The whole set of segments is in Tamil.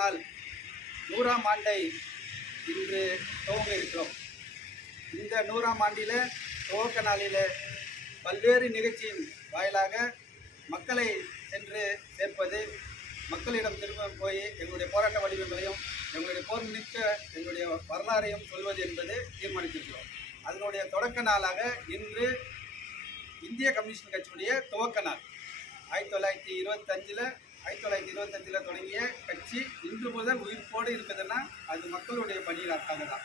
நாள் நூறாம் ஆண்டை இன்று துவங்க இருக்கிறோம். இந்த நூறாம் ஆண்டில் துவக்க நாளில் பல்வேறு நிகழ்ச்சியின் வாயிலாக மக்களை சென்று சேர்ப்பது மக்களிடம் திரும்ப போய் எங்களுடைய போராட்ட வடிவங்களையும் எங்களுடைய போர் நிற்க எங்களுடைய வரலாறையும் சொல்வது என்பது தீர்மானித்திருக்கிறோம். அதனுடைய தொடக்க நாளாக இன்று இந்திய கம்யூனிஸ்ட் கட்சியுடைய துவக்க நாள். ஆயிரத்தி தொள்ளாயிரத்தி இருபத்தஞ்சில் ஆயிரத்தி தொள்ளாயிரத்தி இருபத்தஞ்சில் தொடங்கிய கட்சி இன்று முதல் உயிர்ப்போடு இருக்குதுன்னா அது மக்களுடைய பணியில் பணியிலாக்காக தான்.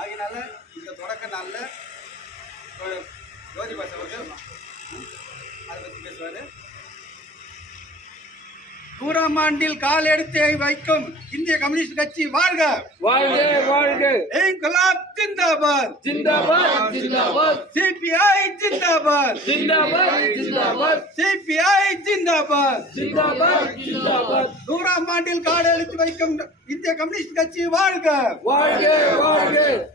ஆகினால இந்த தொடக்க நாளில் ஜோதிபாஸ் அவர்கள் அதை பற்றி பேசுவார். நூறாம் ஆண்டில் கால் எடுத்து வைக்கும் இந்திய கம்யூனிஸ்ட் கட்சி வாழ்க. வாழ்க வாழ்க. இன்குலாப் ஜிந்தாபாத். ஜிந்தாபாத் ஜிந்தாபாத். சிபிஐ ஜிந்தாபாத். ஜிந்தாபாத் ஜிந்தாபாத். சிபிஐ ஜிந்தாபாத். ஜிந்தாபாத் ஜிந்தாபாத். நூறாம் ஆண்டில் கால் எடுத்து வைக்கும் இந்திய கம்யூனிஸ்ட் கட்சி வாழ்க. வாழ்க வாழ்க.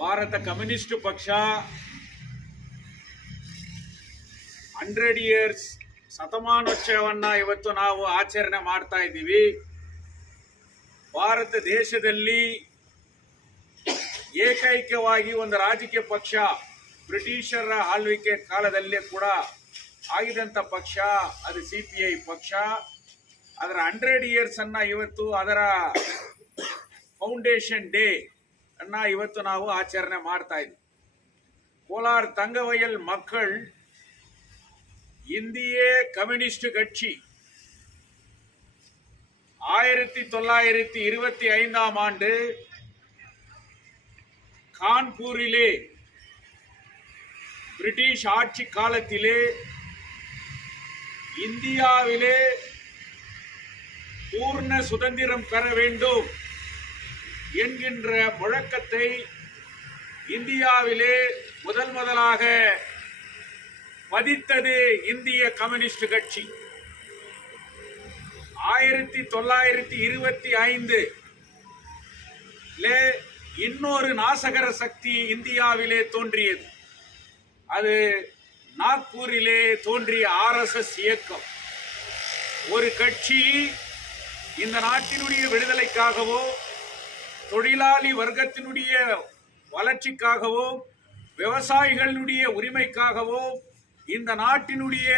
ಭಾರತ ಕಮ್ಯುನಿಸ್ಟ್ ಪಕ್ಷ ಹಂಡ್ರೆಡ್ ಇಯರ್ಸ್ ಶತಮಾನೋತ್ಸವವನ್ನ ಇವತ್ತು ನಾವು ಆಚರಣೆ ಮಾಡ್ತಾ ಇದ್ದೀವಿ. ಭಾರತ ದೇಶದಲ್ಲಿ ಏಕೈಕವಾಗಿ ಒಂದು ರಾಜಕೀಯ ಪಕ್ಷ, ಬ್ರಿಟಿಷರ ಆಳ್ವಿಕೆ ಕಾಲದಲ್ಲೇ ಕೂಡ ಆಗಿದಂಥ ಪಕ್ಷ, ಅದು ಸಿ ಪಿ ಐ ಪಕ್ಷ. ಅದರ ಹಂಡ್ರೆಡ್ ಇಯರ್ಸ್ ಅನ್ನ ಇವತ್ತು ಅದರ ಫೌಂಡೇಶನ್ ಡೇ ಅನ್ನ ಇವತ್ತು ನಾವು ಆಚರಣೆ ಮಾಡ್ತಾ ಇದ್ವಿ ಕೋಲಾರ தங்கவயல் மக்கள் இந்திய கம்யூனிஸ்ட் கட்சி ஆயிரத்தி தொள்ளாயிரத்தி இருபத்தி ஐந்தாம் ஆண்டு கான்பூரிலே பிரிட்டிஷ் ஆட்சி காலத்திலே இந்தியாவிலே பூர்ண சுதந்திரம் பெற வேண்டும் என்கின்ற முழக்கத்தை இந்தியாவிலே முதல் முதலாக பதித்தது இந்திய கம்யூனிஸ்ட் கட்சி. ஆயிரத்தி தொள்ளாயிரத்தி இருபத்தி ஐந்து இன்னொரு நாசகர சக்தி இந்தியாவிலே தோன்றியது. அது நாக்பூரிலே தோன்றிய ஆர்எஸ்எஸ் இயக்கம். ஒரு கட்சி இந்த நாட்டினுடைய விடுதலைக்காகவோ தொழிலாளி வர்க்கத்தினுடைய வளர்ச்சிக்காகவோ விவசாயிகளுடைய உரிமைக்காகவோ இந்த நாட்டினுடைய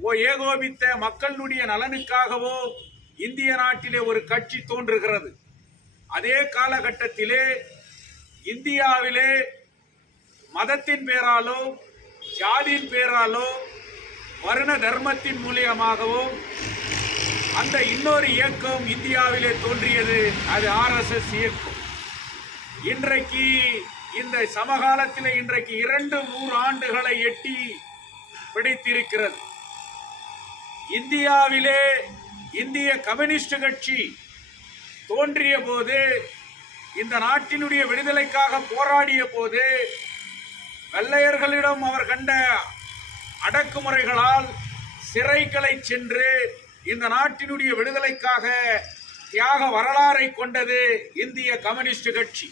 ஓ- ஏகோபித்த மக்களுடைய நலனுக்காகவோ இந்திய நாட்டிலே ஒரு கட்சி தோன்றுகிறது. அதே காலகட்டத்திலே இந்தியாவிலே மதத்தின் பேராலோ ஜாதியின் பேராலோ வருண தர்மத்தின் மூலியமாகவோ அந்த இன்னொரு இயக்கம் இந்தியாவிலே தோன்றியது அது ஆர்எஸ்எஸ் இயக்கம். இன்றைக்கு இந்த சமகாலத்தில் இன்றைக்கு இரண்டு நூறு ஆண்டுகளை எட்டி பிடித்திருக்கிறது. இந்தியாவிலே இந்திய கம்யூனிஸ்ட் கட்சி தோன்றிய போது இந்த நாட்டினுடைய விடுதலைக்காக போராடிய போது வெள்ளையர்களிடம் அவர் கண்ட அடக்குமுறைகளால் சிறைகளை சென்று இந்த நாட்டினுடைய விடுதலைக்காக தியாக வரலாறை கொண்டது இந்திய கம்யூனிஸ்ட் கட்சி.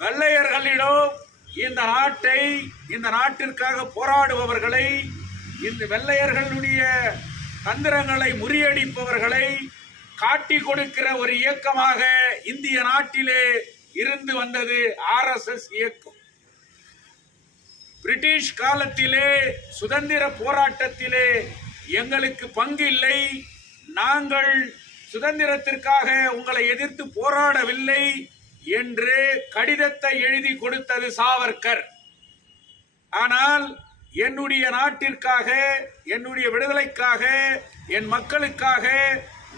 வெள்ளையர்களிடம் இந்த நாட்டை இந்த நாட்டிற்காக போராடுபவர்களை இந்த வெள்ளையர்களுடைய தந்திரங்களை முறியடிப்பவர்களை காட்டி கொடுக்கிற ஒரு இயக்கமாக இந்திய நாட்டிலே இருந்து வந்தது ஆர்எஸ்எஸ் இயக்கம். பிரிட்டிஷ் காலத்திலே சுதந்திர போராட்டத்திலே எங்களுக்கு பங்கு இல்லை. நாங்கள் சுதந்திரத்திற்காக உங்களை எதிர்த்து போராடவில்லை என்று கடிதத்தை எழுதி கொடுத்தது சாவர்கர். ஆனால் என்னுடைய நாட்டிற்காக என்னுடைய விடுதலைக்காக என் மக்களுக்காக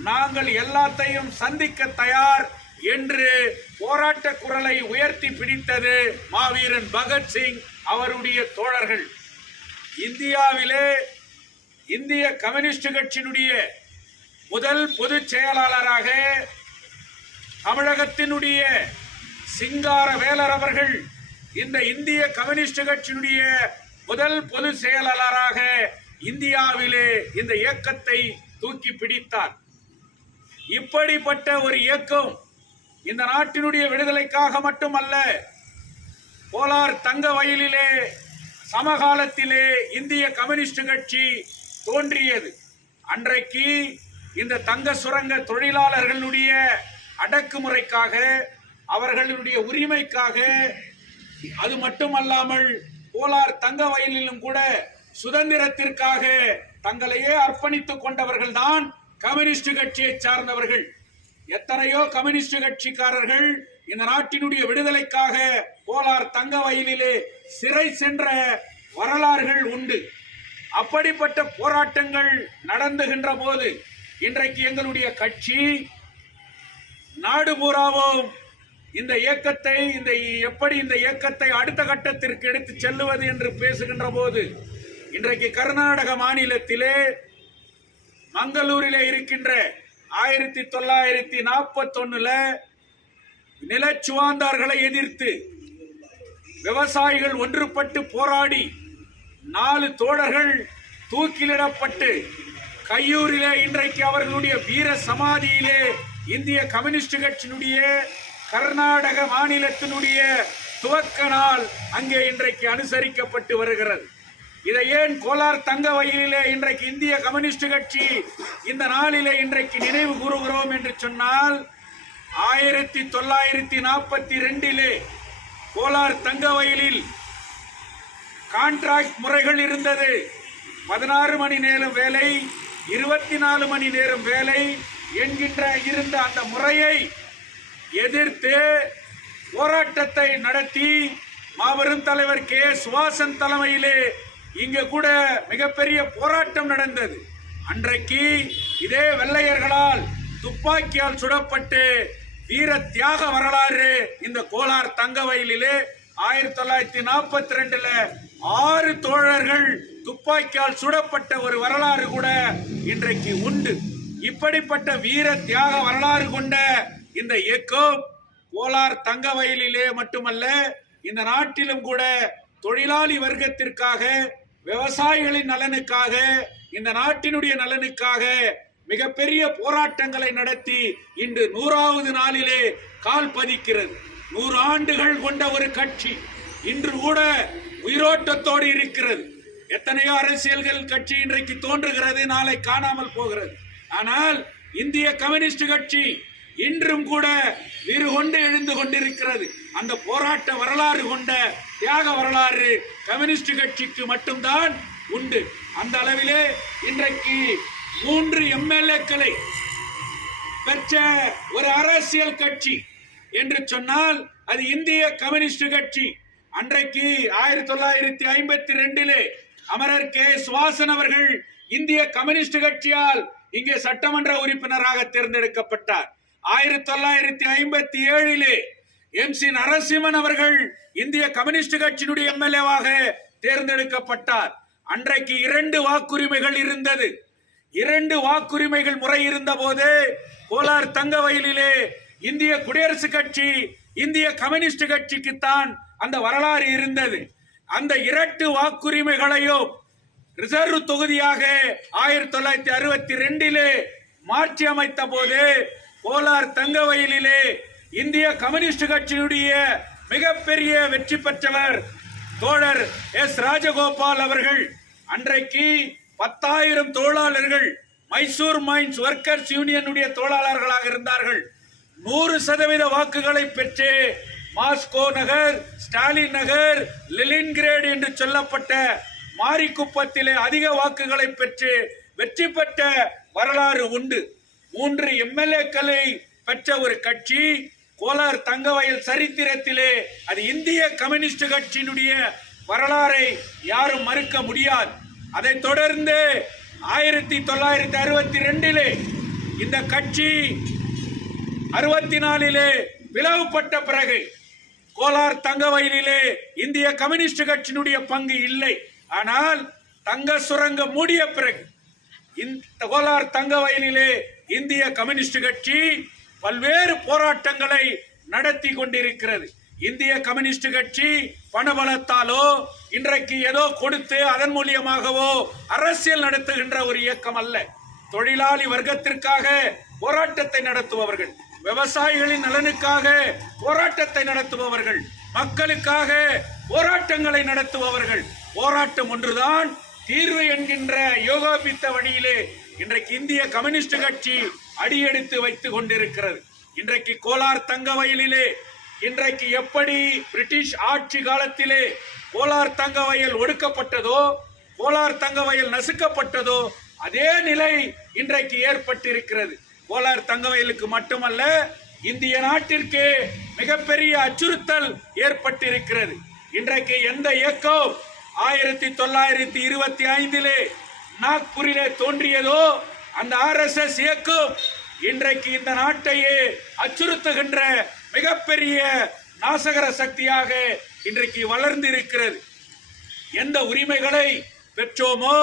நாங்கள் எல்லாத்தையும் சந்திக்க தயார் என்று போராட்ட குரலை உயர்த்தி பிடித்தது மாவீரன் பகத்சிங் அவருடைய தோழர்கள். இந்தியாவிலே இந்திய கம்யூனிஸ்ட் கட்சியினுடைய முதல் பொதுச் செயலாளராக தமிழகத்தினுடைய சிங்கார வேலர் அவர்கள் இந்த இந்திய கம்யூனிஸ்ட் கட்சியினுடைய முதல் பொது செயலாளராக இந்தியாவிலே இந்த இயக்கத்தை தூக்கி பிடித்தார். இப்படிப்பட்ட ஒரு இயக்கம் இந்த நாட்டினுடைய விடுதலைக்காக மட்டுமல்ல கோலார் தங்க வயலிலே சமகாலத்திலே இந்திய கம்யூனிஸ்ட் கட்சி தோன்றியது. அன்றைக்கு இந்த தங்க சுரங்க தொழிலாளர்களுடைய அடக்குமுறைக்காக அவர்களுடைய உரிமைக்காக அது மட்டுமல்லாமல் கோலார் தங்க வயலிலும் கூட சுதந்திரத்திற்காக தங்களையே அர்ப்பணித்துக் கொண்டவர்கள் தான் கம்யூனிஸ்ட் கட்சியை சார்ந்தவர்கள். எத்தனையோ கம்யூனிஸ்ட் கட்சிக்காரர்கள் இந்த நாட்டினுடைய விடுதலைக்காக கோலார் தங்க வயலிலே சிறை சென்ற வரலாறுகள் உண்டு. அப்படிப்பட்ட போராட்டங்கள் நடந்துகின்ற போது இன்றைக்கு எங்களுடைய கட்சி நாடு பூராவும் இந்த இயக்கத்தை இந்த எப்படி இந்த இயக்கத்தை அடுத்த கட்டத்திற்கு எடுத்து செல்லுவது என்று பேசுகின்ற போது இன்றைக்கு கர்நாடக மாநிலத்திலே மங்களூரிலே இருக்கின்ற ஆயிரத்தி தொள்ளாயிரத்தி நாற்பத்தொன்னுல நிலச்சுவாந்தார்களை எதிர்த்து விவசாயிகள் ஒன்றுபட்டு போராடி நாலு தோழர்கள் தூக்கிலிடப்பட்டு கையூரிலே இன்றைக்கு அவர்களுடைய வீர சமாதியிலே இந்திய கம்யூனிஸ்ட் கட்சியினுடைய கர்நாடக மாநிலத்தினுடைய துவக்க நாள் அங்கே இன்றைக்கு அனுசரிக்கப்பட்டு வருகிறது. இதை ஏன் கோலார் தங்க வயலிலே இன்றைக்கு இந்திய கம்யூனிஸ்ட் கட்சி இந்த நாளிலே இன்றைக்கு நினைவு கூறுகிறோம் என்று சொன்னால் ஆயிரத்தி தொள்ளாயிரத்தி நாற்பத்தி ரெண்டிலே கோலார் தங்க வயலில் கான்ட்ராக்ட் முறைகள் இருந்தது. பதினாறு மணி நேரம் வேலை இருபத்தி நாலு மணி நேரம் வேலை என்கின்ற இருந்த அந்த முறையை எதிர்த்து போராட்டத்தை நடத்தி மாபெரும் தலைவர் கே. சுவாசன் தலைமையிலே இங்க கூட மிகப்பெரிய போராட்டம் நடந்தது. அன்றைக்கு இதே வெள்ளையர்களால் துப்பாக்கியால் சுடப்பட்டு வீர தியாக வரலாறு இந்த கோலார் தங்க வயலிலே ஆயிரத்தி தொள்ளாயிரத்தி நாற்பத்தி ரெண்டுல ஆறு தோழர்கள் துப்பாக்கியால் சுடப்பட்ட ஒரு வரலாறு கூட இன்றைக்கு உண்டு. இப்படிப்பட்ட வீர தியாக வரலாறு கொண்ட இந்த இயக்கம் கோலார் தங்க வயலிலே மட்டுமல்ல இந்த நாட்டிலும் கூட தொழிலாளி வர்க்கத்திற்காக விவசாயிகளின் நலனுக்காக இந்த நாட்டினுடைய நலனுக்காக மிகப்பெரிய போராட்டங்களை நடத்தி இன்று நூறாவது நாளிலே கால் பதிக்கிறது. நூறு ஆண்டுகள் கொண்ட ஒரு கட்சி. இன்று கூட உயிரோட்டத்தோடு இருக்கிறது. எத்தனையோ அரசியல்கள் கட்சி இன்றைக்கு தோன்றுகிறது நாளை காணாமல் போகிறது. ஆனால் இந்திய கம்யூனிஸ்ட் கட்சி இன்றும் கூட வீறு கொண்டு எழுந்து கொண்டிருக்கிறது. அந்த போராட்ட வரலாறு கொண்ட தியாக வரலாறு கம்யூனிஸ்ட் கட்சிக்கு மட்டும்தான் உண்டு. அந்த அளவிலே இன்றைக்கு மூன்று எம்எல்ஏக்களை பெற்ற ஒரு அரசியல் கட்சி என்று சொன்னால் அது இந்திய கம்யூனிஸ்ட் கட்சி. அன்றைக்கு ஆயிரத்தி தொள்ளாயிரத்தி ஐம்பத்தி ரெண்டிலே அமரர் கே சுவாசன் அவர்கள் இந்திய கம்யூனிஸ்ட் கட்சியால் இங்கே சட்டமன்ற உறுப்பினராக தேர்ந்தெடுக்கப்பட்டார். ஆயிரத்தி தொள்ளாயிரத்தி ஐம்பத்தி ஏழிலே எம் சி நரசிம்மன் அவர்கள் இந்திய கம்யூனிஸ்ட் கட்சியினுடைய எம்எல்ஏவாக தேர்ந்தெடுக்கப்பட்டார். அன்றைக்கு இரண்டு வாக்குரிமைகள் இருந்தது. இரண்டு வாக்குரிமைகள் முறை இருந்த போது கோலார் தங்க வயலிலே இந்திய குடியரசுக் கட்சி இந்திய கம்யூனிஸ்ட் கட்சிக்குத்தான் அந்த வரலாறு இருந்தது. அந்த இரட்டு வாக்குரிமைகளையும் ரிசர்வ் தொகுதியாக ஆயிரத்தி தொள்ளாயிரத்தி அறுபத்தி ரெண்டிலே மாற்றி அமைத்த போது கோலார் தங்க வயலிலே இந்திய கம்யூனிஸ்ட் கட்சியினுடைய மிகப்பெரிய வெற்றி பெற்றவர் தோழர் எஸ். ராஜகோபால் அவர்கள் அன்றைக்கு பத்தாயிரம் தொழிலாளர்கள் மைசூர் மைன்ஸ் ஒர்க்கர்ஸ் யூனியனுடைய தொழிலாளர்களாக இருந்தார்கள். நூறு சதவீத வாக்குகளை பெற்று மாஸ்கோ நகர் ஸ்டாலின் நகர் லெலின்கிரேட் என்று சொல்லப்பட்ட மாரிக்குப்பத்திலே அதிக வாக்குகளை பெற்று வெற்றி பெற்ற வரலாறு உண்டு. மூன்று எம்எல்ஏக்களை பெற்ற ஒரு கட்சி கோலார் தங்கவயல் சரித்திரத்திலே அது இந்திய கம்யூனிஸ்ட் கட்சியினுடைய வரலாறை யாரும் மறுக்க முடியாது. அதைத் தொடர்ந்து ஆயிரத்தி தொள்ளாயிரத்தி அறுபத்தி ரெண்டிலே இந்த கட்சி அறுபத்தி நாலிலே பிளவுபட்ட பிறகு கோலார் தங்க வயலிலே இந்திய கம்யூனிஸ்ட் கட்சியினுடைய பங்கு இல்லை. ஆனால் தங்க சுரங்க மூடிய பிறகு இந்த கோலார் தங்க வயலிலே இந்திய கம்யூனிஸ்ட் கட்சி பல்வேறு போராட்டங்களை நடத்தி கொண்டிருக்கிறது. இந்திய கம்யூனிஸ்ட் கட்சி பணபலத்தாலோ இன்றைக்கு ஏதோ கொடுத்து அதன் மூலியமாகவோ அரசியல் நடத்துகின்ற ஒரு இயக்கம் அல்ல. தொழிலாளி வர்க்கத்திற்காக போராட்டத்தை நடத்துபவர்கள். விவசாயிகளின் நலனுக்காக போராட்டத்தை நடத்துபவர்கள் மக்களுக்காக போராட்டங்களை நடத்துபவர்கள். போராட்டம் ஒன்றுதான் தீர்வு என்கின்ற யோகாபித்த வழியிலே இன்றைக்கு இந்திய கம்யூனிஸ்ட் கட்சி அடியெடுத்து வைத்துக் கொண்டிருக்கிறது. இன்றைக்கு கோலார் தங்க வயலிலே இன்றைக்கு எப்படி பிரிட்டிஷ் ஆட்சி காலத்திலே கோலார் தங்க வயல் ஒடுக்கப்பட்டதோ கோலார் தங்க வயல் நசுக்கப்பட்டதோ அதே நிலை இன்றைக்கு ஏற்பட்டிருக்கிறது. கோலார் தங்கவயலுக்கு மட்டுமல்ல இந்திய நாட்டிற்கே மிகப்பெரிய அச்சுறுத்தல் ஏற்பட்டிருக்கிறது. இன்றைக்கு எந்த இயக்கம் ஆயிரத்தி தொள்ளாயிரத்தி இருபத்தி ஐந்திலே நாக்பூரிலே தோன்றியதோ அந்த ஆர்எஸ்எஸ் இயக்கம் இன்றைக்கு இந்த நாட்டையே அச்சுறுத்துகின்ற மிகப்பெரிய நாசகர சக்தியாக இன்றைக்கு வளர்ந்து இருக்கிறது எந்த உரிமைகளை பெற்றோமோ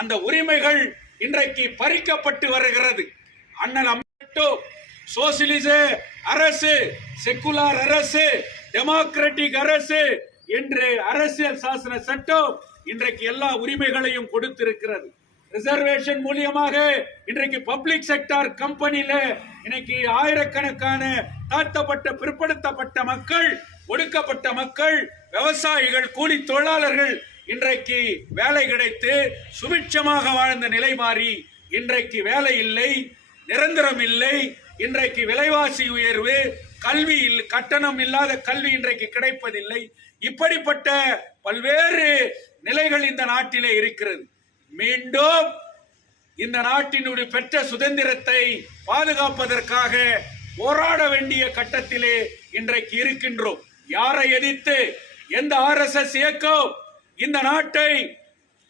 அந்த உரிமைகள் இன்றைக்கு பறிக்கப்பட்டு வருகிறது. அண்ணன் அம்பேத்கர் சோசியலிச அரசு செக்குலார் அரசு டெமோக்ராட்டிக் அரசு என்று அரசியல் சாசன சட்டம் இன்றைக்கு எல்லா உரிமைகளையும் கொடுத்திருக்கிறது. ரிசர்வேஷன் மூலியமாக இன்றைக்கு பப்ளிக் செக்டார் கம்பெனியில இன்னைக்கு ஆயிரக்கணக்கான தாழ்த்தப்பட்ட பிற்படுத்தப்பட்ட மக்கள் ஒடுக்கப்பட்ட மக்கள் விவசாயிகள் கூலி தொழிலாளர்கள் இன்றைக்கு வேலை கிடைத்து சுபிட்சமாக வாழ்ந்த நிலை மாறி இன்றைக்கு வேலை இல்லை. நிரந்தரம் இல்லை இன்றைக்கு விலைவாசி உயர்வு கல்வி கட்டணம் இல்லாத கல்வி இன்றைக்கு கிடைப்பதில்லை. இப்படிப்பட்ட பல்வேறு நிலைகள் இந்த நாட்டிலே இருக்கிறது. மீண்டும் இந்த நாட்டினுடைய பெற்ற சுதந்திரத்தை பாதுகாப்பதற்காக போராட வேண்டிய கட்டத்திலே இன்றைக்கு இருக்கின்றோம். யாரை எதிர்த்து எந்த ஆர்எஸ்எஸ் இயக்கம் இந்த நாட்டை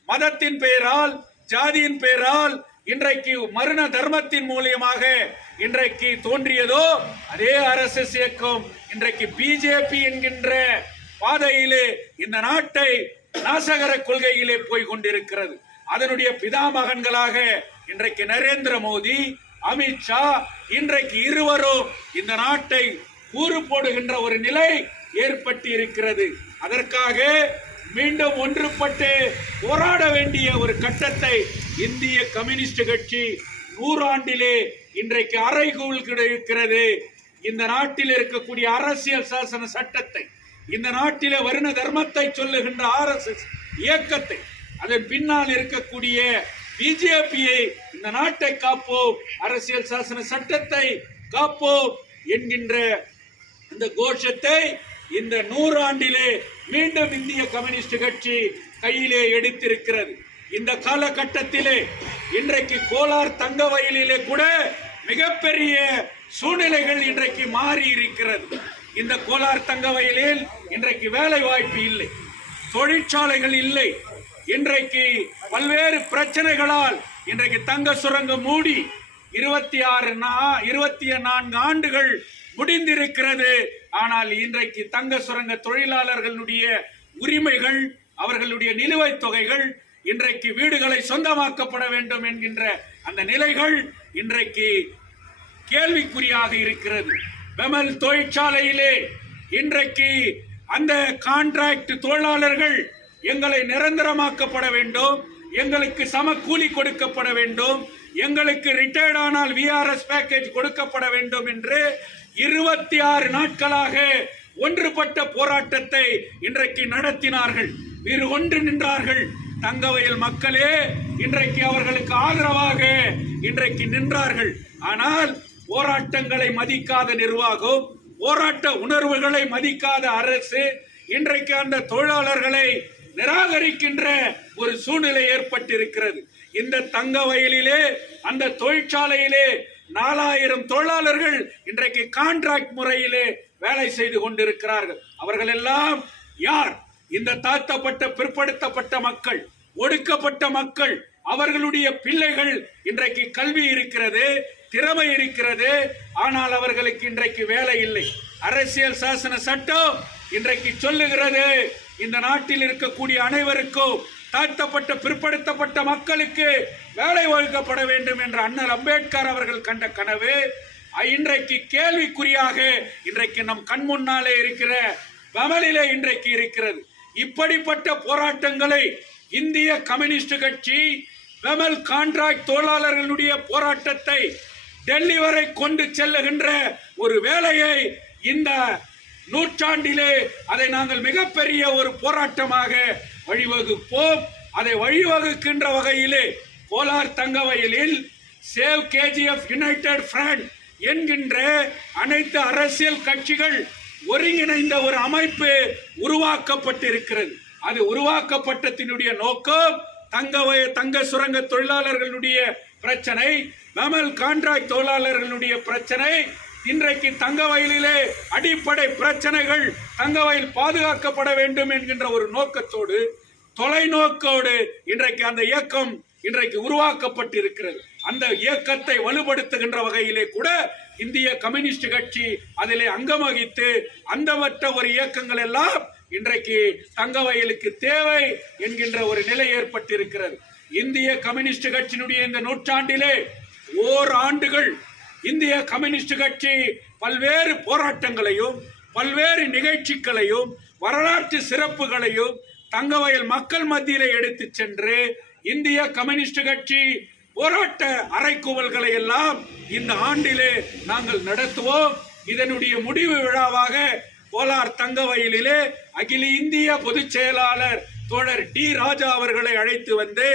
மதத்தின் பெயரால் ஜாதியின் பெயரால் இன்றைக்கு மருண தர்மத்தின் மூலியமாக இன்றைக்கு தோன்றியதோ அதே ஆர்எஸ்எஸ் இயக்கம் இன்றைக்கு பிஜேபி என்கின்ற பாதையிலே இந்த நாட்டை நாசகர கொள்கையிலே போய் கொண்டிருக்கிறது. அதனுடைய பிதாமகன்களாக இன்றைக்கு நரேந்திர மோடி அமித்ஷா இன்றைக்கு இருவரும் இந்த நாட்டை கூறு போடுகின்ற ஒரு நிலை ஏற்பட்டு இருக்கிறது அதற்காக மீண்டும் ஒன்றுபட்டு போராட வேண்டிய ஒரு கட்டத்தை இந்திய கம்யூனிஸ்ட் கட்சி நூறாண்டிலே இன்றைக்கு அறைகூல் கிடைக்கிறது இந்த நாட்டில் இருக்கக்கூடிய அரசியல் சாசன சட்டத்தை இந்த நாட்டிலே வருண தர்மத்தை சொல்லுகின்ற ஆர்எஸ்எஸ் இயக்கத்தை அதன் பின்னால் இருக்கக்கூடிய பிஜேபியை இந்த நாட்டை காப்போம் அரசியல் சாசன சட்டத்தை காப்போம் என்கின்ற இந்த கோஷத்தை இந்த நூறாண்டிலே மீண்டும் இந்திய கம்யூனிஸ்ட் கட்சி கையிலே எடுத்திருக்கிறது. இந்த காலகட்டத்திலே இன்றைக்கு கோலார் தங்க வயலிலே கூட மிகப்பெரிய சூழ்நிலைகள் இன்றைக்கு மாறி இருக்கிறது இந்த கோலார் தங்க வயலில் இன்றைக்கு வேலை வாய்ப்பு இல்லை. தொழிற்சாலைகள் இல்லை. இன்றைக்கு பல்வேறு பிரச்சனைகளால் இன்றைக்கு தங்க சுரங்கம் மூடி இருபத்தி ஆறு இருபத்தி நான்கு ஆண்டுகள் முடிந்திருக்கிறது. ஆனால் இன்றைக்கு தங்க சுரங்க தொழிலாளர்களுடைய உரிமைகள் அவர்களுடைய நிலுவைத் தொகைகள் இன்றைக்கு வீடுகளை சொந்தமாக்கப்பட வேண்டும் என்கின்ற அந்த நிலைகள் இன்றைக்கு கேள்விக்குறியாக இருக்கிறது. பெமல் தொழிற்சாலையிலே இன்றைக்கு அந்த கான்ட்ராக்ட் தொழிலாளர்கள் எங்களை நிரந்தரமாக்கப்பட வேண்டும் எங்களுக்கு சம கூலி கொடுக்கப்பட வேண்டும் எங்களுக்கு ரிட்டையர்ட் ஆனால் விஆர்எஸ் பேக்கேஜ் கொடுக்கப்பட வேண்டும் என்று இருபத்தி ஆறு நாட்களாக ஒன்றுபட்ட போராட்டத்தை இன்றைக்கு நடத்தினார்கள். வீறு ஒன்று நின்றார்கள். தங்கவயல் மக்களே இன்றைக்கு அவர்களுக்கு ஆதரவாக இன்றைக்கு நின்றார்கள். ஆனால் போராட்டங்களை மதிக்காத நிர்வாகம் போராட்ட உணர்வுகளை மதிக்காத அரசு இன்றைக்கு அந்த தொழிலாளர்களை நிராகரிக்கின்ற ஒரு சூழ்நிலை ஏற்பட்டிருக்கிறது. இந்த தங்க வயலிலே அந்த தொழிற்சாலையிலே நாலாயிரம் தொழிலாளர்கள் இன்றைக்கு கான்ட்ராக்ட் முறையிலே வேலை செய்து கொண்டிருக்கிறார்கள். அவர்கள் எல்லாம் யார்? இந்த தாழ்த்தப்பட்ட பிற்படுத்தப்பட்ட மக்கள் ஒடுக்கப்பட்ட மக்கள் அவர்களுடைய பிள்ளைகள் இன்றைக்கு கல்வி இருக்கிறது திறமை இருக்கிறது ஆனால் அவர்களுக்கு இன்றைக்கு வேலை இல்லை. அரசியல் சாசன சட்டம் இன்றைக்கு சொல்லுகிறது இந்த நாட்டில் இருக்கக்கூடிய அனைவருக்கும் தாழ்த்தப்பட்ட பிற்படுத்தப்பட்ட மக்களுக்கு வேலை வகுக்கப்பட வேண்டும் என்ற அண்ணல் அம்பேத்கர் அவர்கள் கண்ட கனவு இன்றைக்கு கேள்விக்குறியாக இன்றைக்கு நம் கண் முன்னாலே இருக்கிற பமலிலே இன்றைக்கு இருக்கிறது. இப்படிப்பட்ட போராட்டங்களை இந்திய கம்யூனிஸ்ட் கட்சி வெமல் கான்ட்ராக்ட் தொழிலாளர்களுடைய போராட்டத்தை டெல்லி வரை கொண்டு செல்லுகின்ற ஒரு வேலையை இந்த நூற்றாண்டிலே அதை நாங்கள் மிகப்பெரிய ஒரு போராட்டமாக வழிவகுப்போம். அதை வழிவகுக்கின்ற வகையிலே கோலார் தங்கவயலில் சேவ் கேஜிஎஃப் யுனைடெட் ஃப்ரண்ட் என்கின்ற அனைத்து அரசியல் கட்சிகள் ஒருங்கிணைந்த ஒரு அமைப்பு உருவாக்கப்பட்டிருக்கிறது. அது உருவாக்கப்பட்டத்தினுடைய நோக்கம் தங்க வய- தங்க சுரங்க தொழிலாளர்களுடைய பிரச்சனை மெமல் கான்ட்ராக்ட் தொழிலாளர்களுடைய பிரச்சனை இன்றைக்கு தங்க வயலிலே அடிப்படை பிரச்சனைகள் தங்க வயல் பாதுகாக்கப்பட வேண்டும் என்கின்ற ஒரு நோக்கத்தோடு தொலைநோக்கோடு இன்றைக்கு அந்த இயக்கம் இன்றைக்கு உருவாக்கப்பட்டிருக்கிறது. அந்த இயக்கத்தை வலுப்படுத்துகின்ற வகையிலே கூட இந்திய கம்யூனிஸ்ட் கட்சி அதிலே அங்கம் வகித்து அந்தமற்ற ஒரு இயக்கங்கள் எல்லாம் இன்றைக்கு தங்க வயலுக்கு தேவை என்கின்ற ஒரு நிலை ஏற்பட்டிருக்கிறது. இந்திய கம்யூனிஸ்ட் கட்சியினுடைய இந்த நூற்றாண்டிலே ஓர் ஆண்டுகள் இந்திய கம்யூனிஸ்ட் கட்சி பல்வேறு போராட்டங்களையும் பல்வேறு நிகழ்ச்சிகளையும் வரலாற்று சிறப்புகளையும் தங்கவயல் மக்கள் மத்தியிலே எடுத்து சென்று இந்திய கம்யூனிஸ்ட் கட்சி போராட்ட அறைக்கூவல்களை எல்லாம் இந்த ஆண்டிலே நாங்கள் நடத்துவோம். இதனுடைய முடிவு விழாவாக கோலார் தங்கவயலிலே அகில இந்திய பொதுச் செயலாளர் தோழர் டி ராஜா அவர்களை அழைத்து வந்து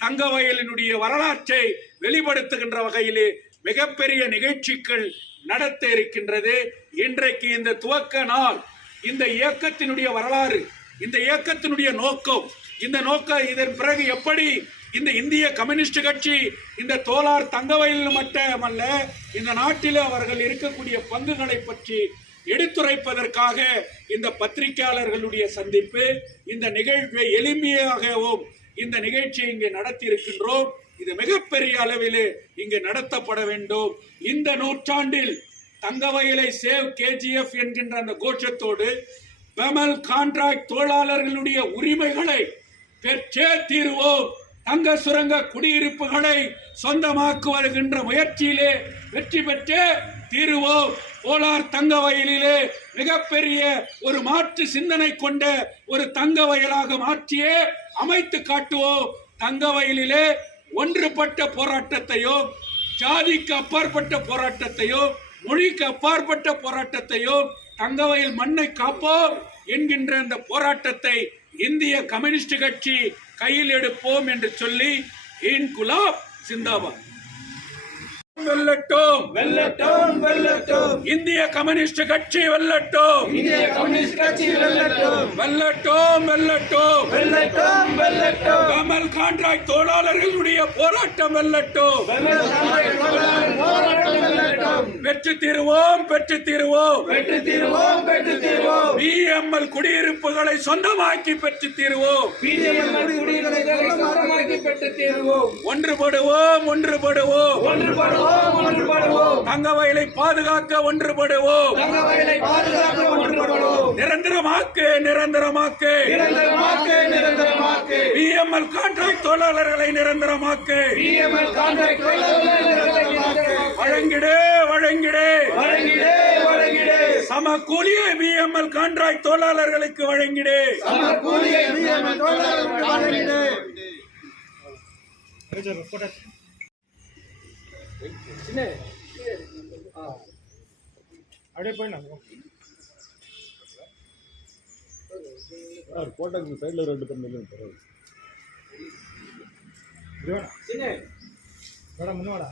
தங்கவயலினுடைய வரலாற்றை வெளிப்படுத்துகின்ற வகையிலே மிகப்பெரிய நிகழ்ச்சிகள் நடத்த இருக்கின்றது. இன்றைக்கு இந்த துவக்க நாள் இந்த இயக்கத்தினுடைய வரலாறு இந்த இயக்கத்தினுடைய நோக்கம் இந்த நோக்கம் இதன் பிறகு எப்படி இந்த இந்திய கம்யூனிஸ்ட் கட்சி இந்த தோலார் தங்கவயலில் மட்டுமல்ல இந்த நாட்டில் அவர்கள் இருக்கக்கூடிய பங்குகளை பற்றி எடுத்துரைப்பதற்காக இந்த பத்திரிகையாளர்களுடைய சந்திப்பு இந்த நிகழ்வை எளிமையாகவும் இந்த நிகழ்ச்சியை இங்கே நடத்தி இருக்கின்றோம் இது மிகப்பெரிய அளவிலே இங்கு நடத்தப்பட வேண்டும். இந்த நூற்றாண்டில் தங்கவயலை சேவ் கேஜிஎஃப் என்கின்ற அந்த கோஷத்தோடு பெமல் கான்ட்ராக்ட் தொழிலாளர்களுடைய உரிமைகளை பெற்றே தீருவோம். தங்க சுரங்க குடியிருப்புகளை சொந்தமாக்குவருகின்ற முயற்சியிலே வெற்றி பெற்றே தீருவோம். கோலார் தங்க வயலிலே மிகப்பெரிய ஒரு மாற்று சிந்தனை கொண்ட ஒரு தங்க வயலாக மாற்றியே அமைத்து காட்டுவோம். தங்க வயலிலே ஒன்றுபட்ட போராட்டத்தையோ ஜாதிக்கு அப்பாற்பட்ட போராட்டத்தையோ மொழிக்கு அப்பாற்பட்ட போராட்டத்தையோ தங்கவயல் மண்ணை காப்போம் என்கின்ற அந்த போராட்டத்தை இந்திய கம்யூனிஸ்ட் கட்சி கையில் எடுப்போம் என்று சொல்லி இன்குலாப் சிந்தாபாத்? வெல்லட்டும். வெல்லட்டும் வெல்லட்டும். இந்திய கம்யூனிஸ்ட் கட்சி வெல்லட்டும். இந்திய கம்யூனிஸ்ட் கட்சி வெல்லட்டும். வெல்லட்டும் வெல்லட்டும். வெல்லட்டும் வெல்லட்டும். கமல் கான்ட்ராக்ட் தொழிலாளர்களுடைய போராட்டம் வெல்லட்டும். பெற்று தீருவோம் பெற்று தீருவோம். பெற்று தீர்வோம் பெற்று தீர்வோம். பிஎம்எல் குடியிருப்புகளை சொந்தமாக்கி பெற்று தீருவோம். பிஜேபி குடிகளை சொந்தமாக்கி பெற்று தீர்வோம். ஒன்றுபடுவோம் ஒன்றுபடுவோம். ஒன்றுபடுவோம். ஒன்றுபடுவோம் தங்க வயலை பாதுகாக்க ஒன்றுபடுவோம். தங்க வயலை பாதுகாக்க ஒன்றுபடுவோம். நிரந்தரமாக்கு நிரந்தரமாக்கு. நிரந்தரமாக்கு நிரந்தரமாக்கு. பிஎம்எல் கான்ட்ராக்ட் தொழிலாளர்களை நிரந்தரமாக்கு. PML contract நிரந்தரமாக்கு. வழங்கிடு வழங்கிடு. வழங்கிடே வழங்கிடே. சம கூலியை பிஎம்எல் கான்ட்ராக்ட் தொழிலாளர்களுக்கு வழங்கிடு. சம கூலியை பிஎம்எல் தொழிலாளர்களுக்கு வழங்கிடே. அப்படியே போயிடலாம் கோட்டைக்கு சைடில் ரெண்டு பேர் நில்லுங்க இது வேணாம் முன்னாடா